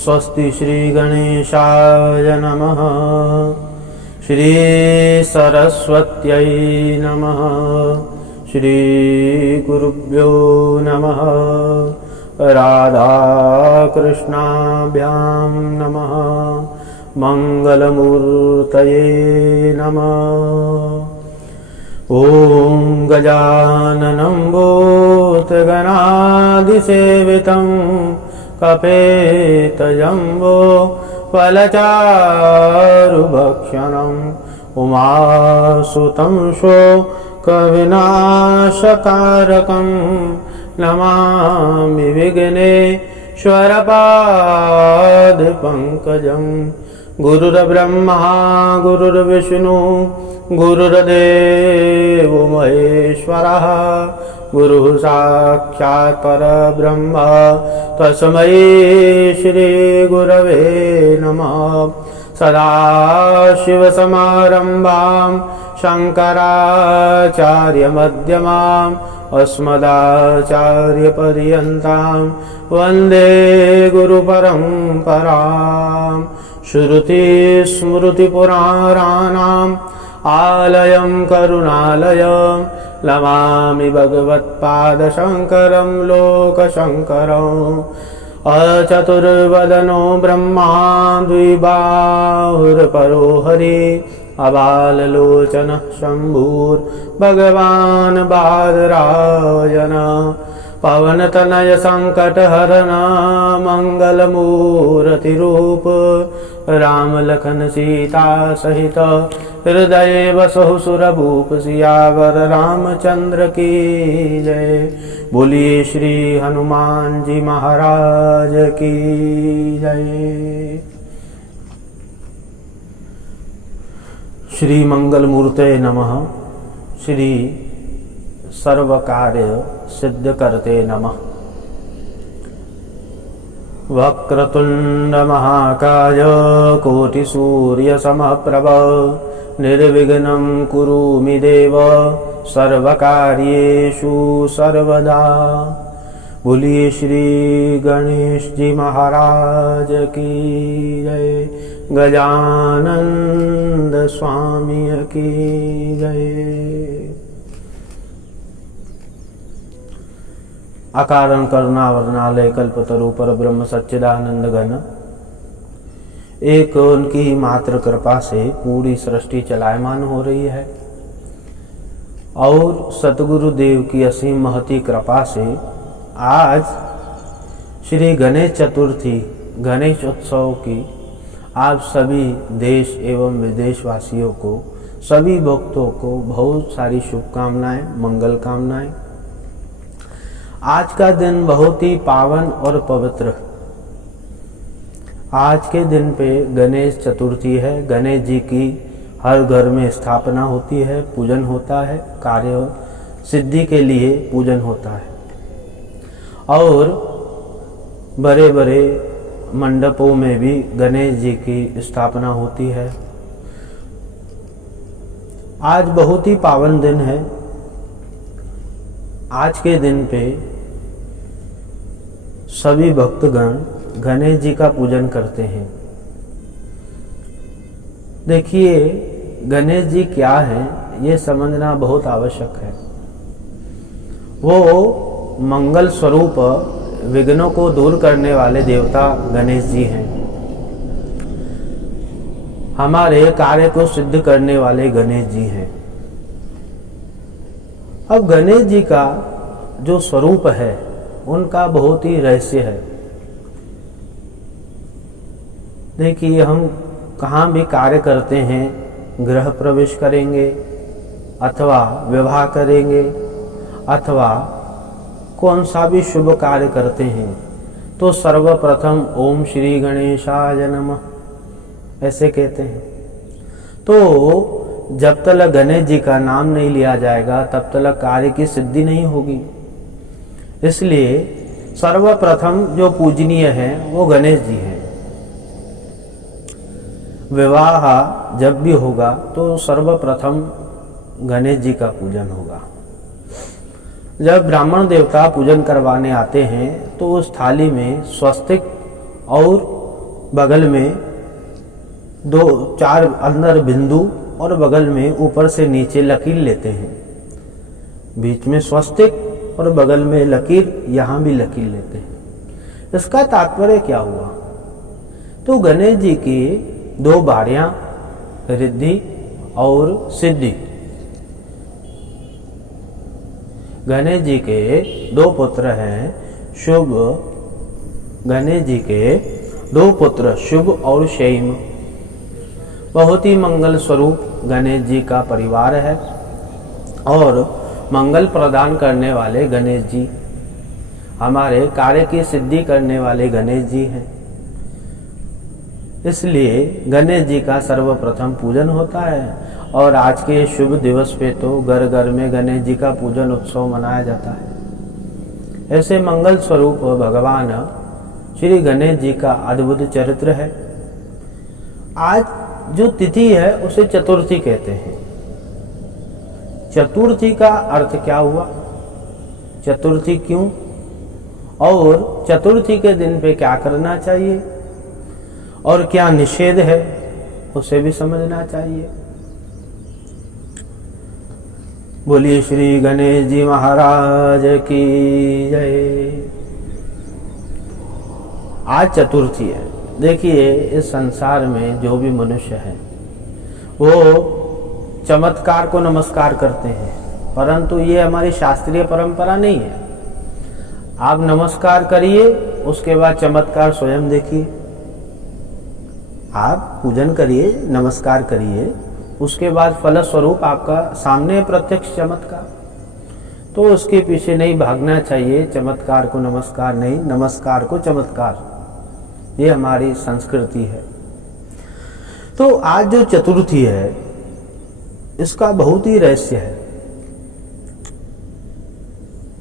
स्वस्ति श्री गणेशाय नमः। श्री सरस्वत्यै नमः। श्री गुरुभ्यो नमः। राधा कृष्णाभ्यां नमः। मंगलमूर्तये नमः। ॐ गजाननं भूतगणाधिसेवितं कपेतजम्बो फलचारुभक्षणम् उमासुतं शोकविनाशकारकं नमामि विघ्नेश्वरपादपङ्कजं। गुरुर्ब्रह्मा गुरुर्विष्णु गुरुर्देवो महेश्वरः। गुरुः साक्षात् परब्रह्म तस्मै श्री गुरवे नमः। सदाशिवसमारम्भां शङ्कराचार्यमध्यमाम् अस्मदाचार्यपर्यन्तां वन्दे गुरुपरम्पराम्। श्रुतिस्मृतिपुराणानाम् आलयं करुणालयं नमामि भगवत्पादशङ्करं लोकशङ्करम्। अचतुर्वदनो ब्रह्मा द्विबाहुर्परो हरि अबाललोचनः शम्भुर्भगवान् बादरायण। पवनतनय संकटहरण मंगलमूर्तिरूप राम लखन सीता सहित हृदय बसहु सुरभूप। सियावर रामचंद्र की जय। बोलिए श्री हनुमान जी महाराज की जय। श्री मंगलमूर्ते नमः। श्री सर्वकार्य सिद्ध करते नमः। वक्रतुंड महाकाय कोटिसूर्य समप्रभ निर्विघ्नं कुरु मे देव सर्वकार्येषु सर्वदा। बोलिए श्री गणेश जी महाराज की जय। गजानंद स्वामी की जय। अकारण करुणावरणालय कल्पतरु पर ब्रह्म सच्चिदानंद घन। एक उनकी मात्र कृपा से पूरी सृष्टि चलायमान हो रही है और सतगुरु देव की असीम महती कृपा से आज श्री गणेश चतुर्थी गणेश उत्सव की आप सभी देश एवं विदेशवासियों को, सभी भक्तों को बहुत सारी शुभकामनाएं, मंगल कामनाएं। आज का दिन बहुत ही पावन और पवित्र। आज के दिन पे गणेश चतुर्थी है। गणेश जी की हर घर में स्थापना होती है, पूजन होता है, कार्य सिद्धि के लिए पूजन होता है और बड़े बड़े मंडपों में भी गणेश जी की स्थापना होती है। आज बहुत ही पावन दिन है। आज के दिन पे सभी भक्तगण गणेश जी का पूजन करते हैं। देखिए, गणेश जी क्या है ये समझना बहुत आवश्यक है। वो मंगल स्वरूप विघ्नों को दूर करने वाले देवता गणेश जी हैं। हमारे कार्य को सिद्ध करने वाले गणेश जी हैं। अब गणेश जी का जो स्वरूप है उनका बहुत ही रहस्य है। देखिए, हम कहाँ भी कार्य करते हैं, गृह प्रवेश करेंगे अथवा विवाह करेंगे अथवा कौन सा भी शुभ कार्य करते हैं तो सर्वप्रथम ओम श्री गणेशाय नमः ऐसे कहते हैं। तो जब तक गणेश जी का नाम नहीं लिया जाएगा तब तक कार्य की सिद्धि नहीं होगी। इसलिए सर्वप्रथम जो पूजनीय है वो गणेश जी हैं। विवाह जब भी होगा तो सर्वप्रथम गणेश जी का पूजन होगा। जब ब्राह्मण देवता पूजन करवाने आते हैं तो उस थाली में स्वस्तिक और बगल में 2-4 अंदर बिंदु और बगल में ऊपर से नीचे लकीर लेते हैं, बीच में स्वस्तिक और बगल में लकीर, यहाँ भी लकीर लेते हैं। इसका तात्पर्य क्या हुआ? तो गणेश जी की 2 बारियां, रिद्धि और सिद्धि। गणेश जी के 2 पुत्र हैं शुभ। गणेश जी के 2 पुत्र शुभ और क्षेम। बहुत ही मंगल स्वरूप गणेश जी का परिवार है और मंगल प्रदान करने वाले गणेश जी, हमारे कार्य की सिद्धि करने वाले गणेश जी हैं। इसलिए गणेश जी का सर्वप्रथम पूजन होता है और आज के शुभ दिवस पे तो घर घर में गणेश जी का पूजन उत्सव मनाया जाता है। ऐसे मंगल स्वरूप भगवान श्री गणेश जी का अद्भुत चरित्र है। आज जो तिथि है उसे चतुर्थी कहते हैं। चतुर्थी का अर्थ क्या हुआ? चतुर्थी क्यों और चतुर्थी के दिन पे क्या करना चाहिए और क्या निषेध है उसे भी समझना चाहिए। बोलिए श्री गणेश जी महाराज की जय। आज चतुर्थी है। देखिए, इस संसार में जो भी मनुष्य है वो चमत्कार को नमस्कार करते हैं, परंतु ये हमारी शास्त्रीय परंपरा नहीं है। आप नमस्कार करिए, उसके बाद चमत्कार स्वयं देखिए। आप पूजन करिए, नमस्कार करिए, उसके बाद फलस्वरूप आपका सामने प्रत्यक्ष चमत्कार। तो उसके पीछे नहीं भागना चाहिए। चमत्कार को नमस्कार नहीं, नमस्कार को चमत्कार, ये हमारी संस्कृति है। तो आज जो चतुर्थी है इसका बहुत ही रहस्य है।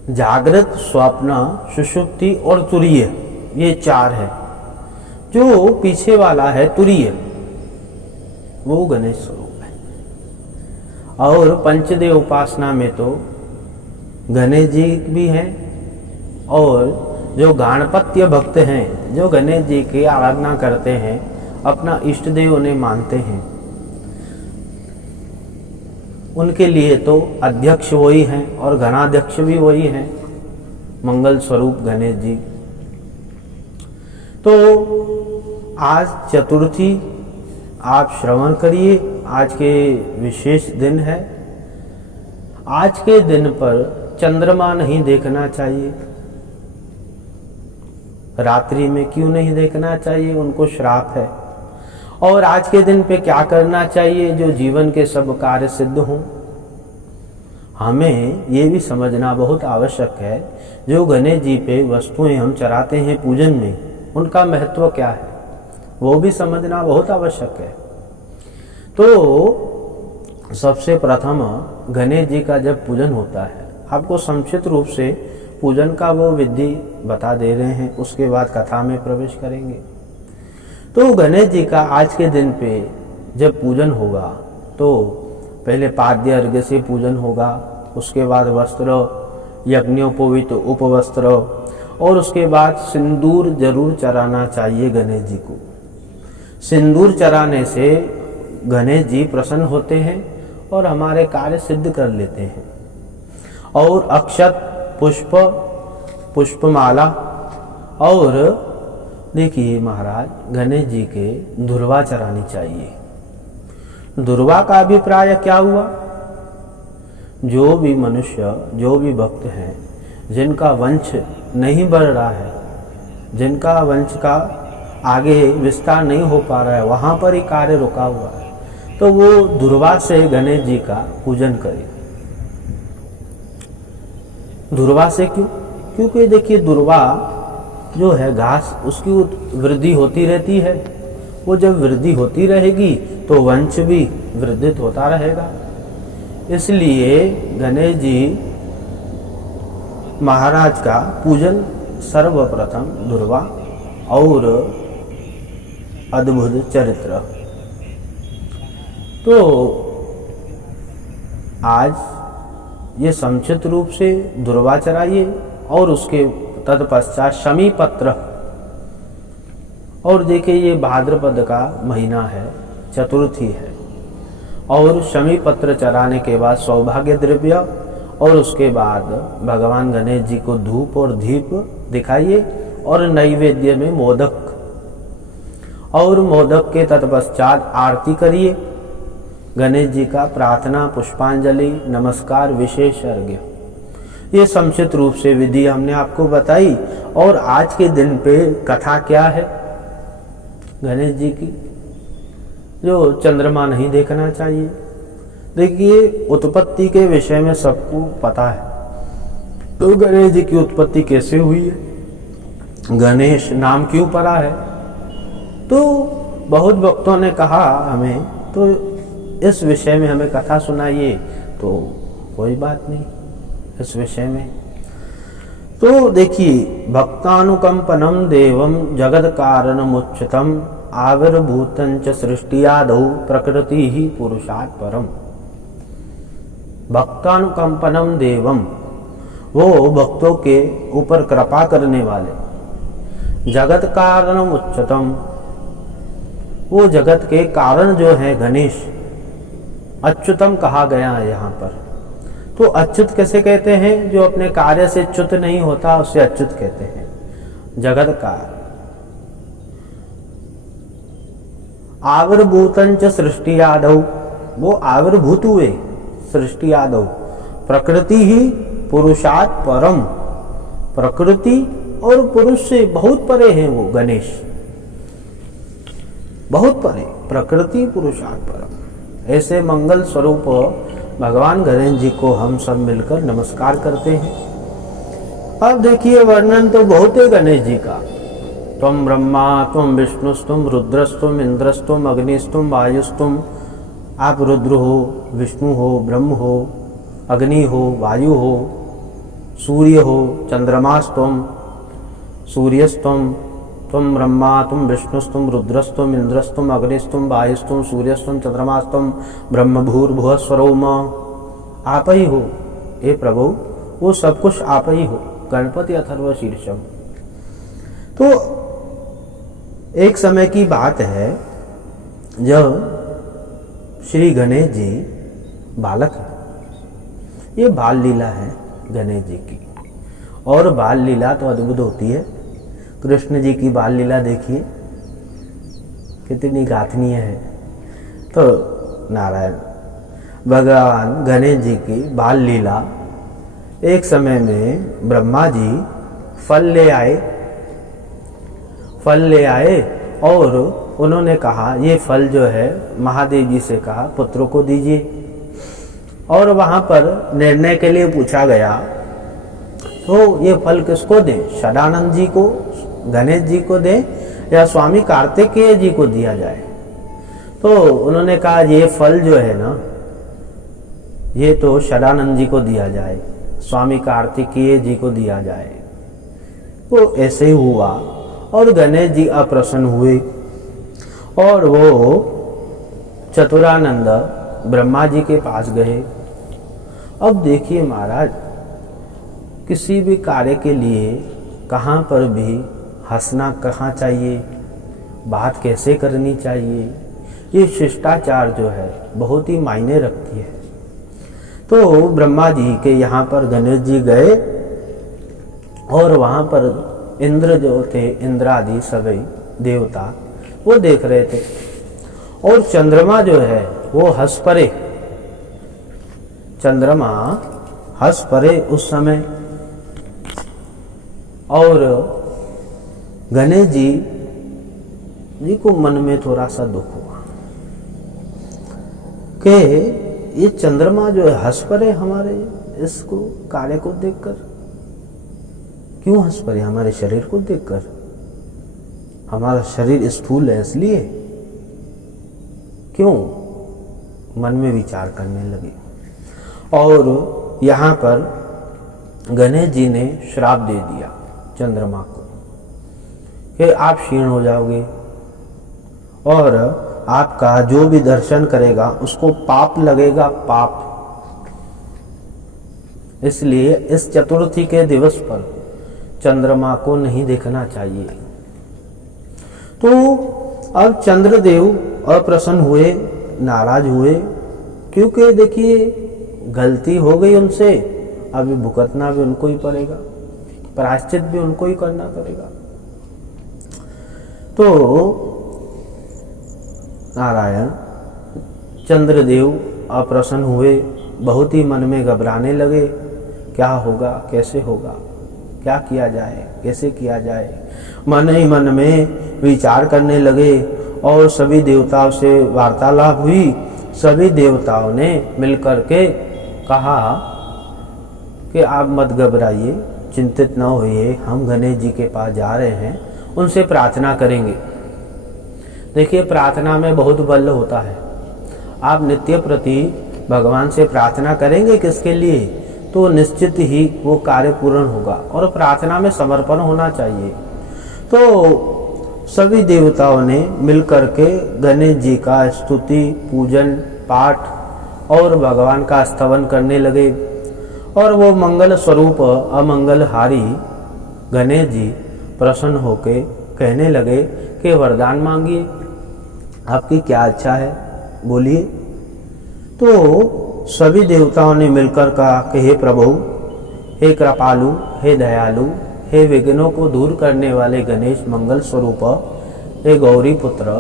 जागृत, स्वप्न, सुषुप्ति और तुरीय, ये 4 है। जो पीछे वाला है तुरीय, वो गणेश स्वरूप है। और पंचदेव उपासना में तो गणेश जी भी हैं और जो गणपत्य भक्त हैं, जो गणेश जी की आराधना करते हैं, अपना इष्ट देव उन्हें मानते हैं, उनके लिए तो अध्यक्ष वही हैं और गणाध्यक्ष भी वही हैं, मंगल स्वरूप गणेश जी। तो आज चतुर्थी आप श्रवण करिए। आज के विशेष दिन है। आज के दिन पर चंद्रमा नहीं देखना चाहिए। रात्रि में क्यों नहीं देखना चाहिए? उनको श्राप है। और आज के दिन पे क्या करना चाहिए जो जीवन के सब कार्य सिद्ध हों? हमें ये भी समझना बहुत आवश्यक है, जो गणेश जी पे वस्तुएं हम चढ़ाते हैं पूजन में, उनका महत्व क्या है, वो भी समझना बहुत आवश्यक है। तो सबसे प्रथम गणेश जी का जब पूजन होता है, आपको संक्षिप्त रूप से पूजन का वो विधि बता दे रहे हैं, उसके बाद कथा में प्रवेश करेंगे। तो गणेश जी का आज के दिन पे जब पूजन होगा तो पहले पाद्य अर्घ्य से पूजन होगा, उसके बाद वस्त्र, यज्ञोपवीत उपवस्त्र, और उसके बाद सिंदूर जरूर चढ़ाना चाहिए गणेश जी को। सिंदूर चढ़ाने से गणेश जी प्रसन्न होते हैं और हमारे कार्य सिद्ध कर लेते हैं। और अक्षत, पुष्प, पुष्पमाला, और देखिए महाराज गणेश जी के धुर्वा चढ़ानी चाहिए। धुर्वा का अभिप्राय क्या हुआ? जो भी मनुष्य, जो भी भक्त हैं जिनका वंश नहीं बढ़ रहा है, जिनका वंश का आगे विस्तार नहीं हो पा रहा है, वहां पर ही कार्य रुका हुआ है, तो वो धुर्वा से गणेश जी का पूजन करे। धुर्वा से क्यों? क्योंकि देखिए धुर्वा जो है घास, उसकी वृद्धि होती रहती है। वो जब वृद्धि होती रहेगी तो वंश भी वृद्धित होता रहेगा। इसलिए गणेश जी महाराज का पूजन सर्वप्रथम धुर्वा और अद्भुत चरित्र। तो आज ये संक्षिप्त रूप से धुर्वा चढ़ाइए और उसके तत्पश्चात शमी पत्र और देखिए ये भाद्रपद का महीना है, चतुर्थी है, और शमी पत्र चढ़ाने के बाद सौभाग्य द्रव्य और उसके बाद भगवान गणेश जी को धूप और दीप दिखाइए और नैवेद्य में मोदक, और मोदक के तत्पश्चात आरती करिए। गणेश जी का प्रार्थना, पुष्पांजलि, नमस्कार, विशेष अर्घ्य, ये संक्षिप्त रूप से विधि हमने आपको बताई। और आज के दिन पे कथा क्या है गणेश जी की, जो चंद्रमा नहीं देखना चाहिए। देखिए उत्पत्ति के विषय में सबको पता है, तो गणेश जी की उत्पत्ति कैसे हुई है, गणेश नाम क्यों पड़ा है। तो बहुत भक्तों ने कहा हमें तो इस विषय में हमें कथा सुनाइए, तो कोई बात नहीं इस विषय में। तो देखिए, भक्तानुकंपनम देवम जगत कारणमुच्यतम आविर्भूतं च सृष्टियादौ प्रकृति ही पुरुषात् परम। भक्तानुकंपनम देवम, वो भक्तों के ऊपर कृपा करने वाले, जगत कारणम उच्चतम, वो जगत के कारण जो है गणेश, अच्युतम कहा गया है यहाँ पर। तो अच्युत कैसे कहते हैं, जो अपने कार्य से च्युत नहीं होता उसे अच्युत कहते हैं। जगत का आविर्भूतं च सृष्टि आदौ, वो आविर्भूत हुए सृष्टि आदौ, प्रकृति ही पुरुषात् परम, प्रकृति और पुरुष से बहुत परे हैं वो गणेश, बहुत परे, प्रकृति पुरुषात् परम। ऐसे मंगल स्वरूप भगवान गणेश जी को हम सब मिलकर नमस्कार करते हैं। अब देखिए वर्णन तो बहुत है गणेश जी का। तुम ब्रह्मा, तुम विष्णुस्तुम रुद्रस्तुम इंद्रस्तुम अग्निस्तुम वायुस्तुम, आप रुद्र हो, विष्णु हो, ब्रह्म हो, अग्नि हो, वायु हो, सूर्य हो, चंद्रमास्तुम, सूर्यस्तुम, तुम ब्रह्मा, तुम विष्णुस्तुम रुद्रस्तुम इंद्रस्तुम अग्निस्तुम वायुस्तुम सूर्यस्तुम चंद्रमास्तुम ब्रह्म भूर्भुवः स्वरोम, आप ही हो हे प्रभु, वो सब कुछ आप ही हो। गणपति अथर्व शीर्षम। तो एक समय की बात है जब श्री गणेश जी बालक है, ये बाल लीला है गणेश जी की, और बाल लीला तो अद्भुत होती है। कृष्ण जी की बाल लीला देखिए कितनी गाथनीय है। तो नारायण भगवान गणेश जी की बाल लीला, एक समय में ब्रह्मा जी फल ले आए और उन्होंने कहा ये फल जो है, महादेव जी से कहा पुत्रों को दीजिए। और वहां पर निर्णय के लिए पूछा गया तो ये फल किसको दें, सदानंद जी को, गणेश जी को दें या स्वामी कार्तिकेय जी को दिया जाए। तो उन्होंने कहा ये फल जो है ना, ये तो सदानंद जी को दिया जाए, स्वामी कार्तिकेय जी को दिया जाए। तो ऐसे ही हुआ और गणेश जी अप्रसन्न हुए और वो चतुरानंद ब्रह्मा जी के पास गए। अब देखिए महाराज, किसी भी कार्य के लिए कहाँ पर भी हंसना कहाँ चाहिए, बात कैसे करनी चाहिए, ये शिष्टाचार जो है बहुत ही मायने रखती है। तो ब्रह्मा जी के यहाँ पर गणेश जी गए और वहाँ पर इंद्र जो थे, इंद्रादि सभी देवता वो देख रहे थे, और चंद्रमा जो है वो हंस पड़े, चंद्रमा हंस पड़े उस समय। और गणेश जी को मन में थोड़ा सा दुख हुआ कि ये चंद्रमा जो है हंस पड़े हमारे इसको कार्य को देखकर। क्यों हंस पड़े, हमारे शरीर को देखकर? हमारा शरीर स्थूल है इसलिए क्यों? मन में विचार करने लगे। और यहाँ पर गणेश जी ने श्राप दे दिया चंद्रमा को कि आप क्षीण हो जाओगे और आपका जो भी दर्शन करेगा उसको पाप लगेगा, पाप। इसलिए इस चतुर्थी के दिवस पर चंद्रमा को नहीं देखना चाहिए। तो अब चंद्रदेव अप्रसन्न हुए, नाराज हुए, क्योंकि देखिए गलती हो गई उनसे, अभी भुगतना भी उनको ही पड़ेगा, प्रायश्चित भी उनको ही करना पड़ेगा। तो नारायण चंद्रदेव अप्रसन्न हुए, बहुत ही मन में घबराने लगे, क्या होगा, कैसे होगा, क्या किया जाए, कैसे किया जाए। मन ही मन में विचार करने लगे और सभी देवताओं से वार्तालाप हुई। सभी देवताओं ने मिलकर के कहा कि आप मत घबराइए, चिंतित न होइए, हम गणेश जी के पास जा रहे हैं, उनसे प्रार्थना करेंगे। देखिए प्रार्थना में बहुत बल होता है। आप नित्य प्रति भगवान से प्रार्थना करेंगे किसके लिए, तो निश्चित ही वो कार्य पूर्ण होगा, और प्रार्थना में समर्पण होना चाहिए। तो सभी देवताओं ने मिलकर के गणेश जी का स्तुति, पूजन, पाठ और भगवान का स्तवन करने लगे। और वो मंगल स्वरूप अमंगलहारी गणेश जी प्रसन्न होके कहने लगे कि वरदान मांगिए, आपकी क्या इच्छा है, बोलिए। तो सभी देवताओं ने मिलकर कहा कि हे प्रभु, हे कृपालु, हे दयालु, हे विघ्नों को दूर करने वाले गणेश मंगल स्वरूप, हे गौरी पुत्र,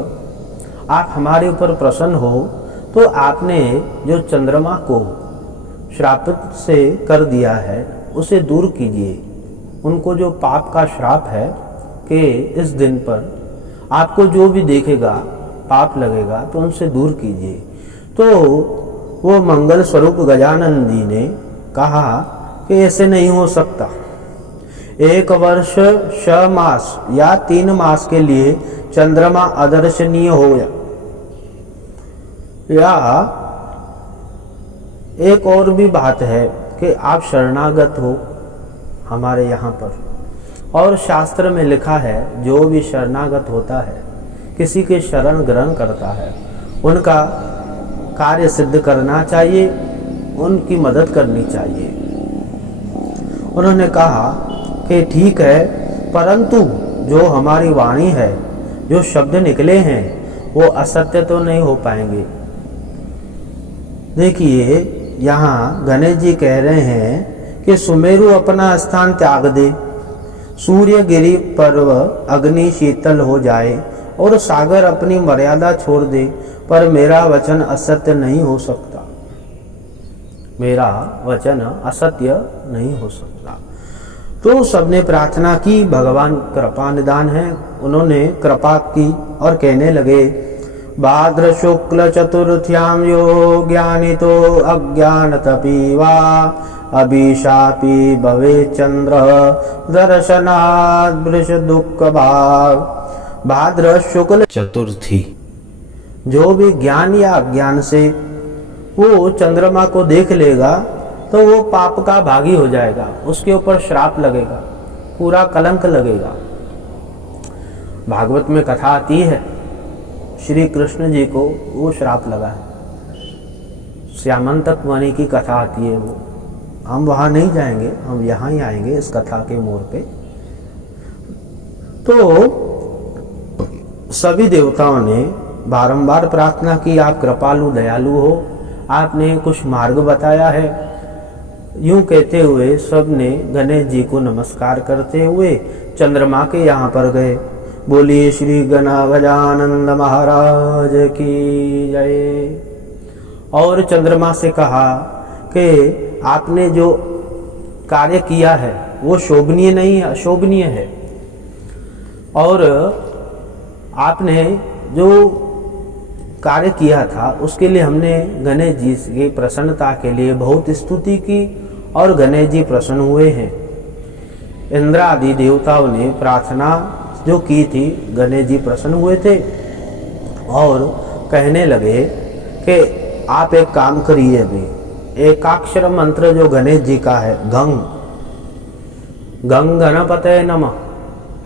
आप हमारे ऊपर प्रसन्न हो तो आपने जो चंद्रमा को श्रापित से कर दिया है उसे दूर कीजिए। उनको जो पाप का श्राप है कि इस दिन पर आपको जो भी देखेगा पाप लगेगा, तो उनसे दूर कीजिए। तो वो मंगल स्वरूप गजानन जी ने कहा कि ऐसे नहीं हो सकता, 1 वर्ष 6 मास या 3 मास के लिए चंद्रमा अदर्शनीय हो या एक और भी बात है कि आप शरणागत हो हमारे यहाँ पर, और शास्त्र में लिखा है जो भी शरणागत होता है, किसी के शरण ग्रहण करता है, उनका कार्य सिद्ध करना चाहिए, उनकी मदद करनी चाहिए। उन्होंने कहा कि ठीक है, परंतु जो हमारी वाणी है, जो शब्द निकले हैं, वो असत्य तो नहीं हो पाएंगे। देखिए यहाँ गणेश जी कह रहे हैं कि सुमेरु अपना स्थान त्याग दे, सूर्य गिरि पर्व अग्नि शीतल हो जाए और सागर अपनी मर्यादा छोड़ दे, पर मेरा वचन असत्य नहीं हो सकता, मेरा वचन असत्य नहीं हो सकता। तो सबने प्रार्थना की, भगवान कृपा निदान है, उन्होंने कृपा की और कहने लगे, भाद्र शुक्ल चतुर्थ्याम यो ज्ञानितो अज्ञानतपि वा अभिशापी भवे चंद्र दर्शनात् वृष दुःख भाव। भाद्र शुक्ल चतुर्थी, जो भी ज्ञान या अज्ञान से वो चंद्रमा को देख लेगा तो वो पाप का भागी हो जाएगा, उसके ऊपर श्राप लगेगा, पूरा कलंक लगेगा। भागवत में कथा आती है, श्री कृष्ण जी को वो श्राप लगा है, श्यामंतक वनी की कथा आती है। वो हम वहां नहीं जाएंगे, हम यहाँ ही आएंगे इस कथा के मोड़ पे। तो सभी देवताओं ने बारंबार प्रार्थना की, आप कृपालु दयालु हो, आपने कुछ मार्ग बताया है। यूं कहते हुए सब ने गणेश जी को नमस्कार करते हुए चंद्रमा के यहाँ पर गए। बोलिए श्री गजानंद महाराज की जय। और चंद्रमा से कहा कि आपने जो कार्य किया है वो शोभनीय नहीं, अशोभनीय है, और आपने जो कार्य किया था उसके लिए हमने गणेश जी की प्रसन्नता के लिए बहुत स्तुति की और गणेश जी प्रसन्न हुए हैं। इंद्र आदि देवताओं ने प्रार्थना जो की थी, गणेश जी प्रसन्न हुए थे और कहने लगे कि आप एक काम करिए, अभी एकाक्षर मंत्र जो गणेश जी का है, गंग गंग गणपतये नमः,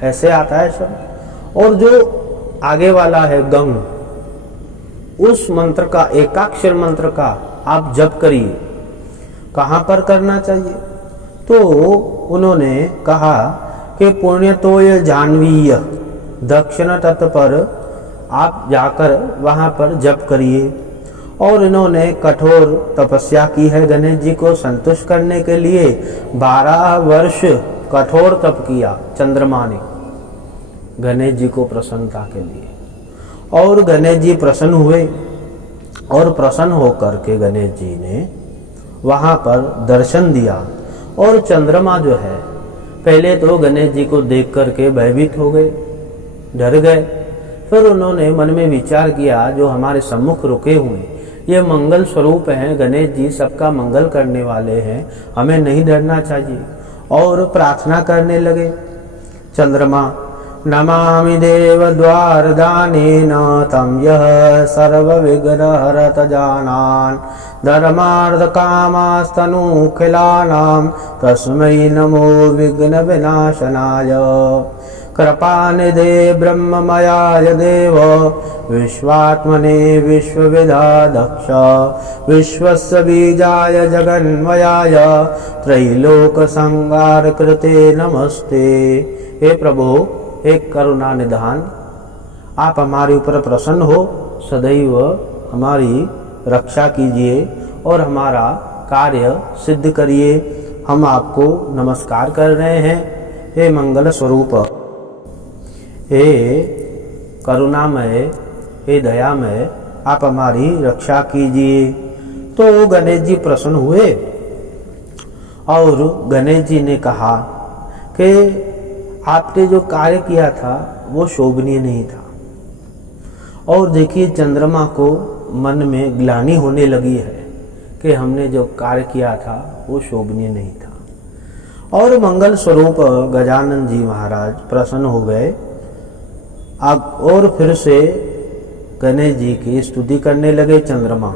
ऐसे आता है सब, और जो आगे वाला है गंग, उस मंत्र का, एकाक्षर मंत्र का आप जप करिए। कहाँ पर करना चाहिए? तो उन्होंने कहा कि पुण्यतोय जाह्नवीय दक्षिण तट पर आप जाकर वहाँ पर जप करिए। और इन्होंने कठोर तपस्या की है। गणेश जी को संतुष्ट करने के लिए 12 वर्ष कठोर तप किया चंद्रमा ने गणेश जी को प्रसन्नता के लिए। और गणेश जी प्रसन्न हुए और प्रसन्न होकर के गणेश जी ने वहाँ पर दर्शन दिया। और चंद्रमा जो है पहले तो गणेश जी को देख करके भयभीत हो गए, डर गए। फिर उन्होंने मन में विचार किया, जो हमारे सम्मुख रुके हुए ये मंगल स्वरूप हैं, गणेश जी सबका मंगल करने वाले हैं, हमें नहीं डरना चाहिए। और प्रार्थना करने लगे। चंद्रमा नमामि देव द्वार दानेन तं यः सर्वविघ्नहरत जानान् धर्मार्थ कामास्तनुखिलानां तस्मै नमो विघ्न विनाशनाय कृपानिधे ब्रह्ममयाय देव विश्वात्मने विश्वविदाध्यक्ष विश्वस्य बीजाय जगन्मयाय त्रैलोकसंहारकृते नमस्ते। हे प्रभु, हे करुणा निधान, आप हमारे ऊपर प्रसन्न हो, सदैव हमारी रक्षा कीजिए और हमारा कार्य सिद्ध करिए। हम आपको नमस्कार कर रहे हैं। हे मंगल स्वरूप, हे करुणामय, हे दयामय, आप हमारी रक्षा कीजिए। तो गणेश जी प्रसन्न हुए और गणेश जी ने कहा कि आपने जो कार्य किया था वो शोभनीय नहीं था। और देखिए चंद्रमा को मन में ग्लानि होने लगी है कि हमने जो कार्य किया था वो शोभनीय नहीं था। और मंगल स्वरूप गजानन जी महाराज प्रसन्न हो गए। अब और फिर से गणेश जी की स्तुति करने लगे। चंद्रमा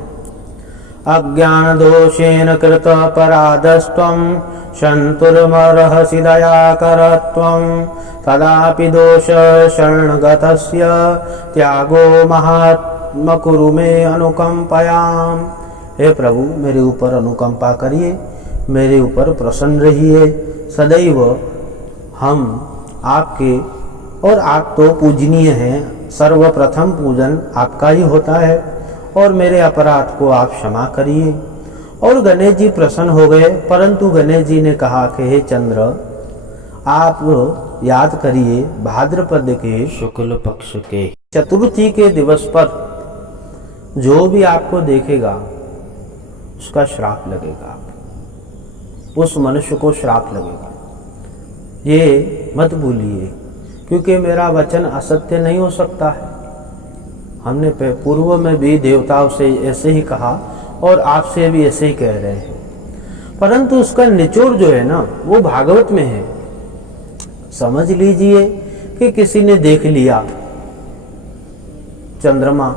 अज्ञान दोषेण कृत अपराधस्त्वं शन्तुर्मर्हसि दयाकरत्वं तदापि दोष शरणगतस्य त्यागो महात्म कुरु मे अनुकंपयाम। हे प्रभु, मेरे ऊपर अनुकंपा करिए, मेरे ऊपर प्रसन्न रहिए। सदैव हम आपके, और आप तो पूजनीय हैं, सर्वप्रथम पूजन आपका ही होता है, और मेरे अपराध को आप क्षमा करिए। और गणेश जी प्रसन्न हो गए। परंतु गणेश जी ने कहा कि हे चंद्र, आप याद करिए भाद्रपद के शुक्ल पक्ष के चतुर्थी के दिवस पर जो भी आपको देखेगा उसका श्राप लगेगा, उस मनुष्य को श्राप लगेगा। ये मत भूलिए, क्योंकि मेरा वचन असत्य नहीं हो सकता है। हमने पूर्व में भी देवताओं से ऐसे ही कहा और आपसे भी ऐसे ही कह रहे हैं, परंतु उसका निचोड़ जो है ना वो भागवत में है। समझ लीजिए कि किसी ने देख लिया चंद्रमा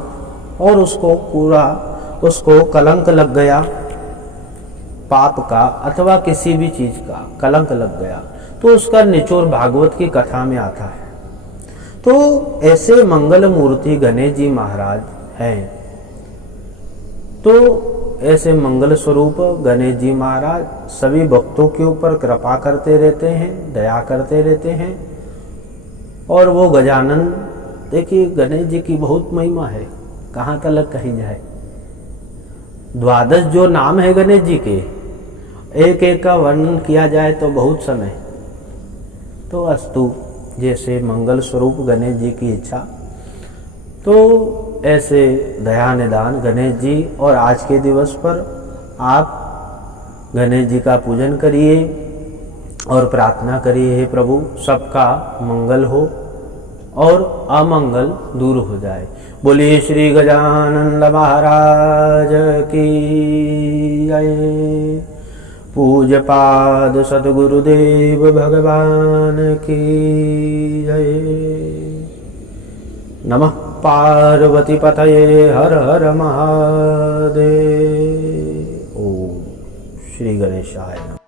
और उसको पूरा, उसको कलंक लग गया, पाप का अथवा किसी भी चीज का कलंक लग गया, तो उसका निचोड़ भागवत की कथा में आता है। तो ऐसे मंगल मूर्ति गणेश जी महाराज हैं। तो ऐसे मंगल स्वरूप गणेश जी महाराज सभी भक्तों के ऊपर कृपा करते रहते हैं, दया करते रहते हैं। और वो गजानन, देखिए गणेश जी की बहुत महिमा है, कहाँ तक कही जाए। 12 जो नाम है गणेश जी के, एक एक का वर्णन किया जाए तो बहुत समय। तो अस्तु, जैसे मंगल स्वरूप गणेश जी की इच्छा। तो ऐसे दया निदान गणेश जी, और आज के दिवस पर आप गणेश जी का पूजन करिए और प्रार्थना करिए, हे प्रभु सबका मंगल हो और अमंगल दूर हो जाए। बोलिए श्री गजानन महाराज की जय। पूज्य पाद सद्गुरुदेव भगवान की जय। नमः पार्वती पतये हर हर महादेव। ओम श्री गणेशाय नमः।